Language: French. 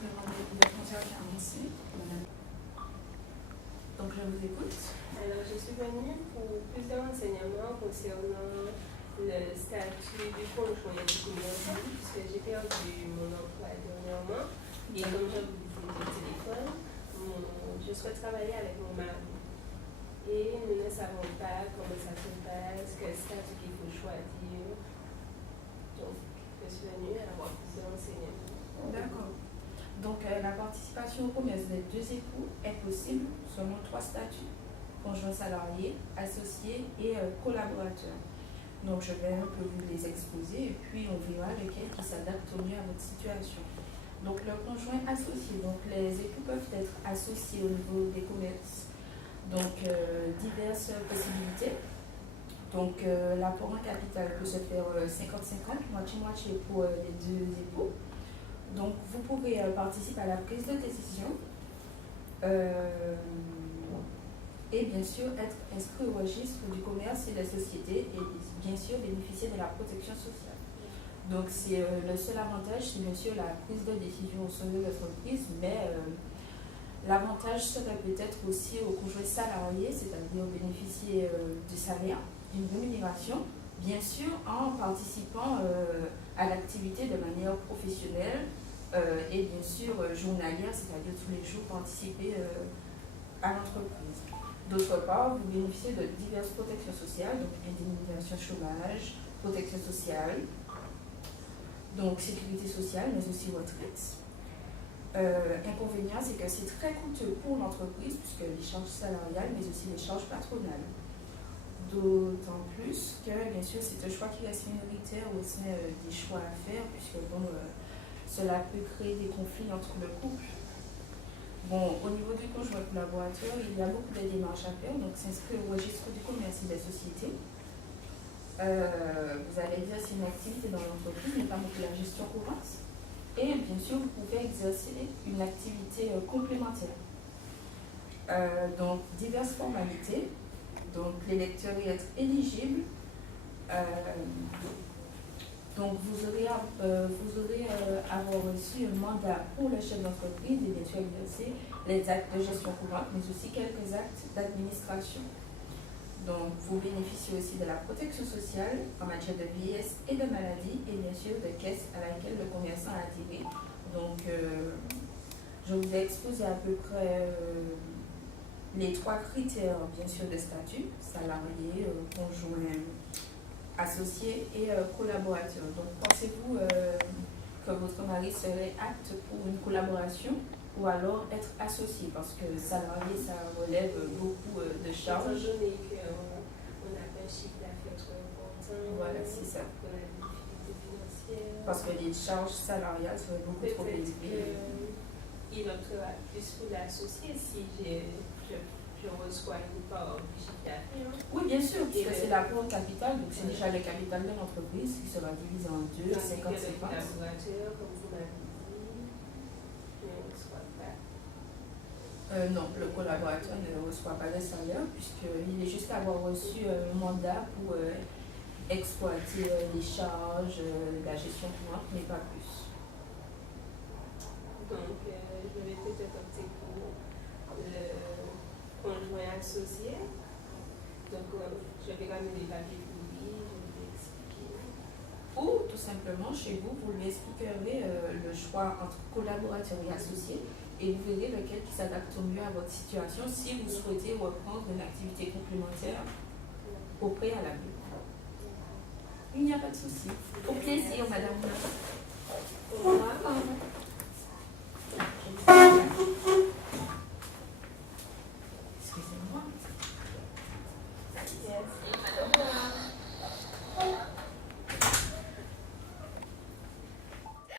demander le responsable qui a avancé. Donc, je vous écoute. Alors, je suis venue pour plus de renseignements concernant le statut du conjoint du commerçant, puisque j'ai perdu mon emploi dernièrement. Et comme je vous disais au téléphone, je souhaite travailler avec mon mari. Et nous ne savons pas comment ça se passe, quel statut qu'il faut choisir. Donc, je suis venue avoir plus de renseignements. D'accord. Donc, la participation au commerce des deux époux est possible selon 3 statuts: conjoint salarié, associé et collaborateur. Donc, je vais un peu vous les exposer et puis on verra lequel qui s'adapte au mieux à votre situation. Donc, le conjoint associé. Donc, les époux peuvent être associés au niveau des commerces. Donc, diverses possibilités. Donc, l'apport en capital peut se faire 50-50, moitié-moitié pour les deux époux. Donc, vous pourrez participer à la prise de décision et bien sûr être inscrit au registre du commerce et des sociétés et bien sûr bénéficier de la protection sociale. Donc, c'est le seul avantage, c'est bien sûr la prise de décision au sein de l'entreprise, mais l'avantage serait peut-être aussi au conjoint salarié, c'est-à-dire bénéficier du salaire, d'une rémunération, bien sûr en participant à l'activité de manière professionnelle et bien sûr journalière, c'est-à-dire tous les jours participer à l'entreprise. D'autre part, vous bénéficiez de diverses protections sociales, donc indemnisation chômage, protection sociale, donc sécurité sociale, mais aussi retraite. Inconvénient, c'est que c'est très coûteux pour l'entreprise, puisque les charges salariales, mais aussi les charges patronales. D'autant plus que, bien sûr, c'est un choix qui reste minoritaire au sein des choix à faire, puisque bon, cela peut créer des conflits entre le couple. Bon, au niveau du conjoint collaborateur, il y a beaucoup de démarches à faire, donc s'inscrire au registre du commerce et des sociétés. Vous allez exercer une activité dans l'entreprise, notamment pour la gestion courante. Et bien sûr, vous pouvez exercer une activité complémentaire. Donc, diverses formalités. Donc, l'électeur y être éligible. Donc, vous aurez avoir reçu un mandat pour le chef d'entreprise et bien sûr exercer les actes de gestion courante, mais aussi quelques actes d'administration. Donc, vous bénéficiez aussi de la protection sociale en matière de vieillesse et de maladie et bien sûr de caisse à laquelle le commerçant a adhéré. Donc, je vous ai exposé à peu près les 3 critères, bien sûr, de statut: salarié, conjoint, associé et collaborateur. Donc, pensez-vous que votre mari serait apte pour une collaboration ou alors être associé, parce que salarié, ça relève beaucoup de charges. Étant donné qu'on n'a pas un chiffre d'affaires trop important, voilà, c'est ça. Pour la difficulté financière. Parce que les charges salariales seraient beaucoup trop élevées. Il optera plus pour l'associé si je reçois une part du chiffre d'affaires. Oui, bien sûr, puisque c'est l'apport au capital, donc c'est déjà le capital de l'entreprise qui sera divisé en 2, 50-50. Le collaborateur, comme vous m'avez dit, ne reçoit pas. Non, le collaborateur ne reçoit pas de salaire puisqu'il est juste avoir reçu un mandat pour exploiter les charges, la gestion courante, mais pas plus. Donc, je vais peut-être opter pour le conjoint associé. Donc, je vais ramener les papiers pour lui, je vais lui expliquer. Ou tout simplement, chez vous, vous lui expliquerez le choix entre collaborateur et associé et vous verrez lequel qui s'adapte au mieux à votre situation si vous souhaitez reprendre une activité complémentaire au préalable. Il n'y a pas de souci. Au plaisir, madame.